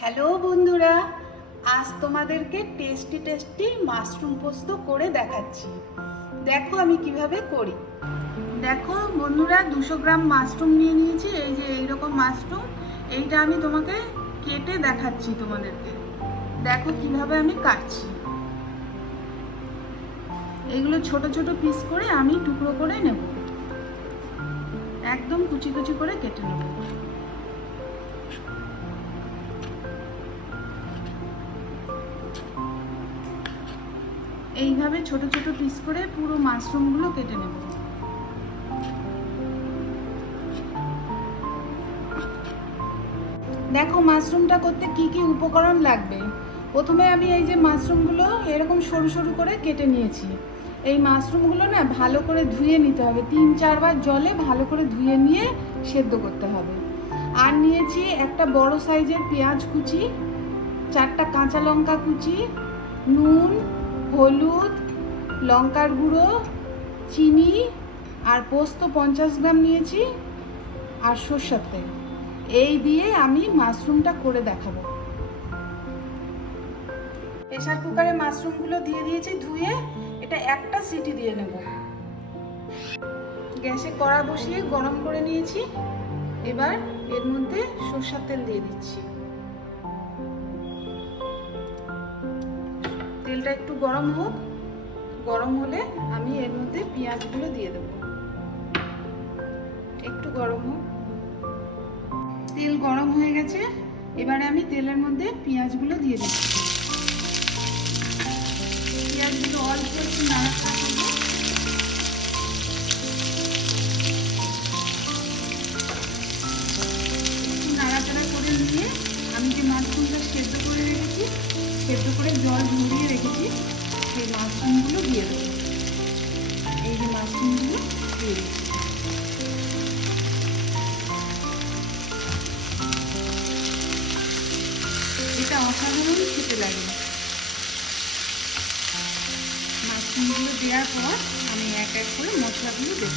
Hello বন্ধুরা, আজ তোমাদেরকে টেস্টি মাশরুম পোস্ত করে দেখাচ্ছি। দেখো আমি কিভাবে করি। দেখো বন্ধুরা, 200 গ্রাম মাশরুম নিয়ে নিয়েছি। এই যে এইরকম মাশরুম, এইটা আমি তোমাকে কেটে দেখাচ্ছি তোমাদেরকে। দেখো কিভাবে আমি কাটছি। এইগুলো ছোট ছোট পিস করে আমি টুকরো করে নেব, একদম কুচি কুচি করে কেটে নেব। এইভাবে ছোট ছোট পিস করে পুরো মাশরুমগুলো কেটে নেব। দেখো মাশরুমটা করতে কি কি উপকরণ লাগবে। প্রথমে আমি এই যে মাশরুমগুলো এরকম সরু সরু করে কেটে নিয়েছি। এই মাশরুমগুলো না ভালো করে ধুয়ে নিতে হবে, 3-4 বার জলে ভালো করে ধুয়ে নিয়ে সেদ্ধ করতে হবে। আর নিয়েছি একটা বড় সাইজের পেঁয়াজ কুচি, 4টা কাঁচা লঙ্কা কুচি, নুন, হলুদ, লঙ্কার গুঁড়ো, চিনি আর পোস্ত 50 গ্রাম নিয়েছি, আর সরষের তেল। এই দিয়ে আমি মাশরুমটা করে দেখাবো। প্রেসার কুকারে মাশরুমগুলো দিয়ে দিয়েছি ধুয়ে। এটা একটা সিটি দিয়ে নেব। গ্যাসে কড়া বসিয়ে গরম করে নিয়েছি। এবার এর মধ্যে সরষের তেল দিয়ে দিচ্ছি। তেলটা একটু গরম হোক, গরম হলে আমি এর মধ্যে পেঁয়াজগুলো দিয়ে দেব। একটু গরম হোক। তেল গরম হয়ে গেছে, এবারে আমি তেলের মধ্যে পেঁয়াজগুলো দিয়ে দিচ্ছি। পেঁয়াজগুলো অল্প একটু নাড়াচাড়া করব। একটু নাড়াচাড়া করে নিয়ে আমি যে মাশরুমটা সেদ্ধ করে রেখেছি, সেদ্ধ করে জল ঝরিয়ে রেখেছি, সেই মাশরুমগুলো দিয়ে দেবো। এই যে মাশরুমগুলো দিয়ে দিচ্ছি। এটা অসাধারণ খেতে লাগে। মাশরুমগুলো দেওয়ার পর আমি এক এক করে মশলাগুলো দেব।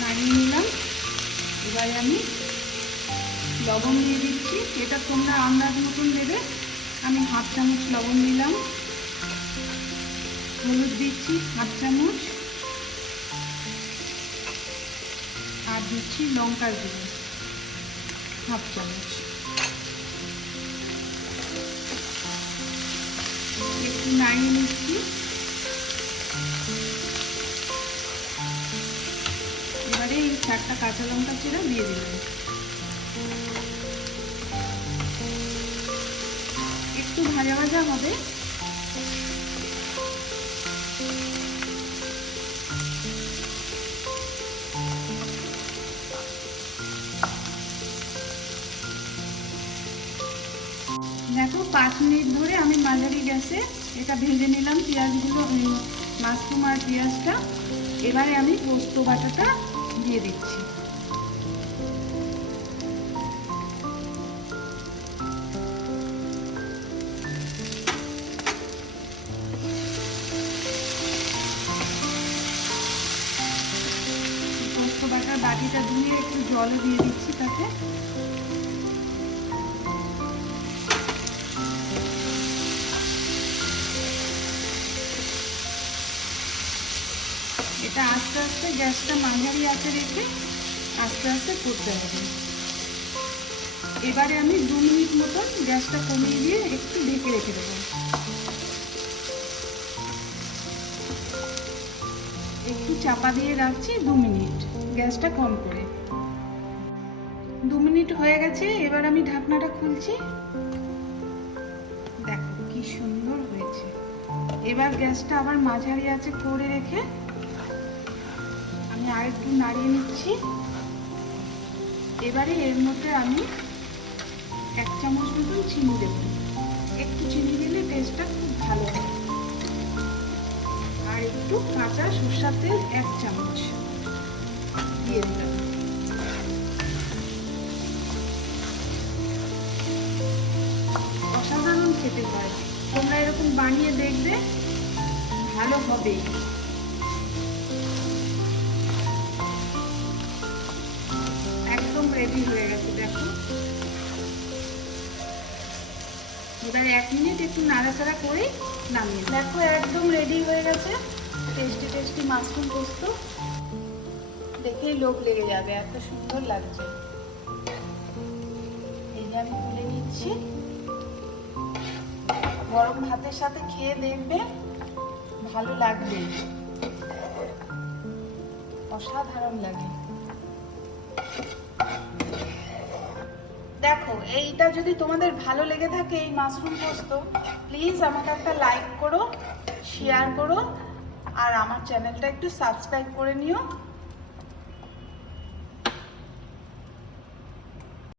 নাড়িয়ে নিলাম। এবারে আমি লবণ দিয়ে দিচ্ছি। এটা তোমরা আন্দাজ মতন দেবে। আমি হাফ চামচ লবণ দিলাম। হলুদ দিচ্ছি হাফ চামচ, আর দিচ্ছি লঙ্কার গুঁড়ো হাফ চামচ। একটু নাড়িয়ে নিচ্ছি। এবারে এই 4টা কাঁচা লঙ্কা চিরা দিয়ে দিলাম। একটু ভাজা ভাজা হবে। দেখো 5 মিনিট ধরে আমি মাঝারি গ্যাসে এটা ভেজে নিলাম, পেঁয়াজগুলো, মাশরুম আর পেঁয়াজটা। এবারে আমি পোস্ত বাটাটা দিয়ে দিচ্ছি। পোস্ত বাটার বাটিটা ধুয়ে একটু জলও দিয়ে দিচ্ছি তাতে। এটা আস্তে আস্তে গ্যাসটা মাঝারি আঁচে রেখে আস্তে আস্তে করতে হবে। এবারে আমি 2 মিনিট মতন গ্যাসটা কমিয়ে দিয়ে একটু ঢেকে রেখে দেবো। একটু চাপা দিয়ে রাখছি 2 মিনিট, গ্যাসটা কম করে। 2 মিনিট হয়ে গেছে। এবার আমি ঢাকনাটা খুলছি। দেখো কি সুন্দর হয়েছে। এবার গ্যাসটা আবার মাঝারি আঁচে করে রেখে আমি আর একটু নাড়িয়ে নিচ্ছি। এবারে এর মধ্যে আমি 1 চামচ মতন চিনি দেব। একটু চিনি দিলে টেস্টটা খুব ভালো হয়। আর একটু কাঁচা সরষের তেল 1 চামচ দিয়ে দিলাম। অসাধারণ খেতে হয়। তোমরা এরকম বানিয়ে দেখবে, ভালো হবে। রেডি হয়ে গেছে, দেখো। এবারে 1 মিনিট একটু নাড়াচাড়া করে নামিয়ে দেখো, একদম রেডি হয়ে গেছে টেস্টি টেস্টি মাশরুম পোস্ত। দেখেই লোভ লেগে যাবে, এত সুন্দর লাগছে। এই যে আমি তুলে নিচ্ছি, গরম ভাতের সাথে খেয়ে দেখবে, ভালো লাগবে, অসাধারণ লাগে। দেখো, এইটা যদি তোমাদের ভালো লেগে থাকে এই মাশরুম পোস্ত, প্লিজ আমাকে একটা লাইক করো, শেয়ার করো, আর আমার চ্যানেলটা একটু সাবস্ক্রাইব করে নিও।